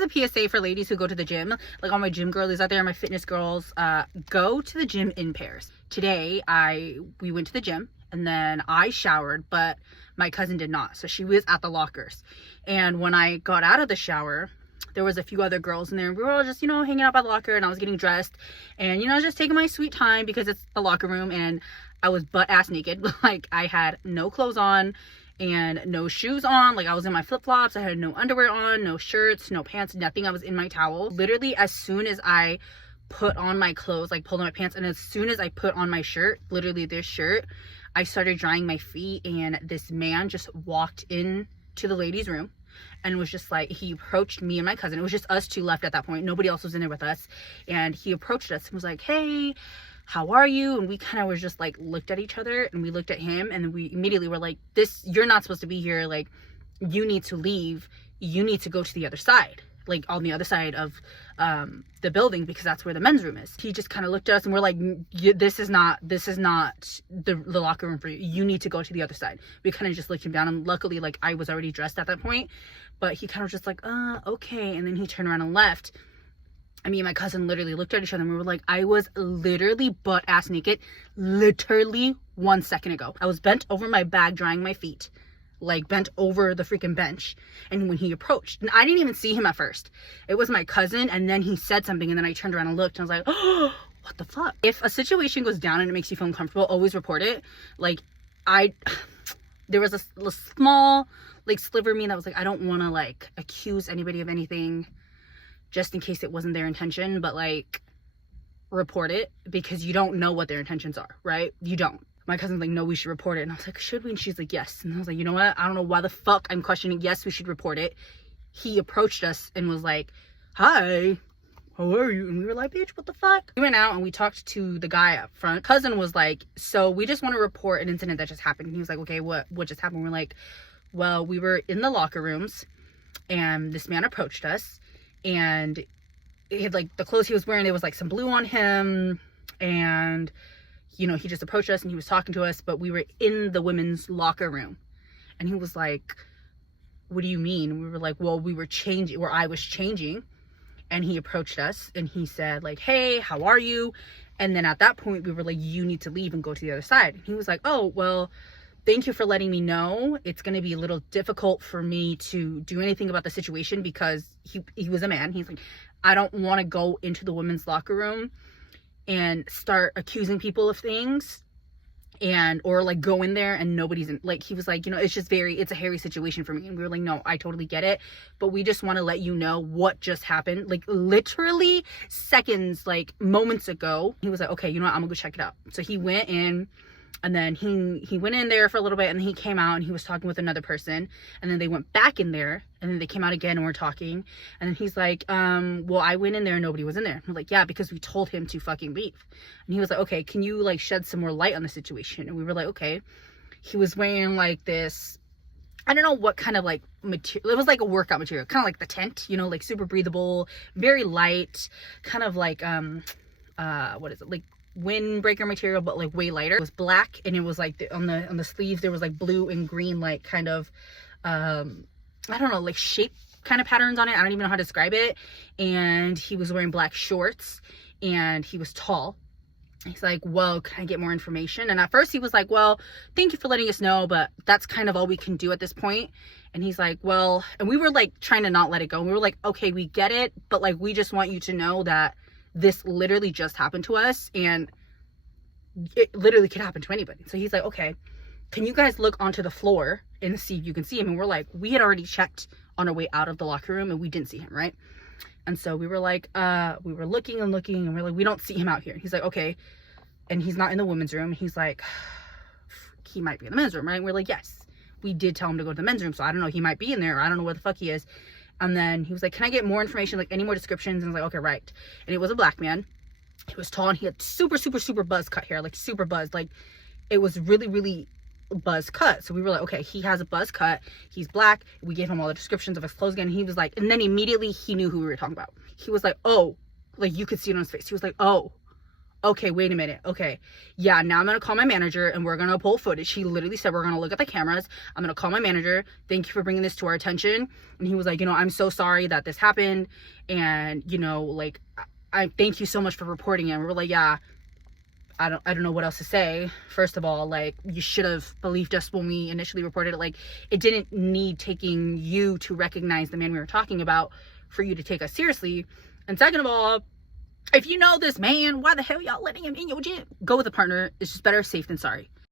is a PSA for ladies who go to the gym. Like all my gym girlies out there, my fitness girls, go to the gym in pairs. Today, we went to the gym and then I showered, but my cousin did not. So she was at the lockers. And when I got out of the shower, there was a few other girls in there. We were all just, hanging out by the locker, and I was getting dressed and, just taking my sweet time because it's the locker room, and I was butt ass naked. Like I had no clothes on and no shoes on. Like I was in my flip-flops. I had no underwear on, no shirts, no pants, nothing. I was in my towel. Literally as soon as I put on my clothes, like pulled on my pants, and as soon as I put on my shirt, literally this shirt, I started drying my feet, and this man just walked in to the ladies' room and was just like, he approached me and my cousin. It was just us two left at that point. Nobody else was in there with us. And he approached us and was like, hey, how are you? And we kind of was just like, looked at each other, and we looked at him, and we immediately were like, you're not supposed to be here. Like, you need to leave. You need to go to the other side, like on the other side of the building, because that's where the men's room is. He just kind of looked at us, and we're like, this is not the locker room for you. You need to go to the other side. We kind of just looked him down, and luckily, like, I was already dressed at that point, but he kind of just like, okay. And then he turned around and left. And me and my cousin literally looked at each other, and we were like, I was literally butt ass naked literally 1 second ago. I was bent over my bag drying my feet, like bent over the freaking bench. And when he approached, and I didn't even see him at first, it was my cousin, and then he said something, and then I turned around and looked, and I was like, oh, what the fuck? If a situation goes down and it makes you feel uncomfortable, always report it. Like there was a small like sliver of me that was like, I don't want to like accuse anybody of anything just in case it wasn't their intention, but like report it, because you don't know what their intentions are, right? You don't. My cousin's like, no, we should report it. And I was like, should we? And she's like, yes. And I was like, you know what? I don't know why the fuck I'm questioning. Yes, we should report it. He approached us and was like, hi, how are you? And we were like, bitch, what the fuck? We went out and we talked to the guy up front. Cousin was like, so we just want to report an incident that just happened. And he was like, okay, what just happened? We're like, well, we were in the locker rooms and this man approached us, and he had like the clothes he was wearing, there was like some blue on him, and he just approached us and he was talking to us, but we were in the women's locker room. And he was like, what do you mean? And we were like, well, we were changing, or I was changing. And he approached us and he said like, hey, how are you? And then at that point we were like, you need to leave and go to the other side. And he was like, oh, well, thank you for letting me know. It's going to be a little difficult for me to do anything about the situation, because he was a man. He's like, I don't want to go into the women's locker room and start accusing people of things, or like go in there and nobody's in. Like, he was like, it's a hairy situation for me. And we were like, no, I totally get it, but we just want to let you know what just happened, like literally seconds, like moments ago. He was like, okay, you know what, I'm gonna go check it out. So he went in, and then he went in there for a little bit, and then he came out and he was talking with another person, and then they went back in there, and then they came out again and we're talking, and then he's like, well, I went in there and nobody was in there. I'm like, yeah, because we told him to fucking leave. And he was like, okay, can you like shed some more light on the situation? And we were like, okay. He was wearing like this, I don't know what kind of like material, it was like a workout material, kind of like the tent, like super breathable, very light, kind of like what is it, like windbreaker material, but like way lighter. It was black, and it was like on the sleeves there was like blue and green, like kind of I don't know, like shape kind of patterns on it. I don't even know how to describe it. And he was wearing black shorts, and he was tall. He's like, well, can I get more information? And at first he was like, well, thank you for letting us know, but that's kind of all we can do at this point. And he's like, well, and we were like trying to not let it go. And we were like, okay, we get it, but like, we just want you to know that this literally just happened to us, and it literally could happen to anybody. So he's like, okay, can you guys look onto the floor and see if you can see him? And we're like, we had already checked on our way out of the locker room and we didn't see him, right? And so we were like, we were looking and looking, and we're like, we don't see him out here. He's like, okay. And he's not in the women's room. He's like, he might be in the men's room, right? And we're like, yes, we did tell him to go to the men's room, so I don't know, he might be in there, or I don't know where the fuck he is. And then he was like, can I get more information, like any more descriptions? And I was like, okay, right. And it was a black man. He was tall, and he had super, super, super buzz cut hair, like super buzzed. Like, it was really, really buzz cut. So we were like, okay, he has a buzz cut. He's black. We gave him all the descriptions of his clothes again. And he was like, and then immediately he knew who we were talking about. He was like, oh, like you could see it on his face. He was like, oh, Okay, wait a minute. Okay. Yeah, now I'm going to call my manager and we're going to pull footage. He literally said, we're going to look at the cameras. I'm going to call my manager. Thank you for bringing this to our attention. And he was like, I'm so sorry that this happened. And, like, I thank you so much for reporting it. And we were like, yeah, I don't know what else to say. First of all, like, you should have believed us when we initially reported it. Like, it didn't need taking you to recognize the man we were talking about for you to take us seriously. And second of all, if you know this man, why the hell y'all letting him in your gym? Go with a partner. It's just better safe than sorry.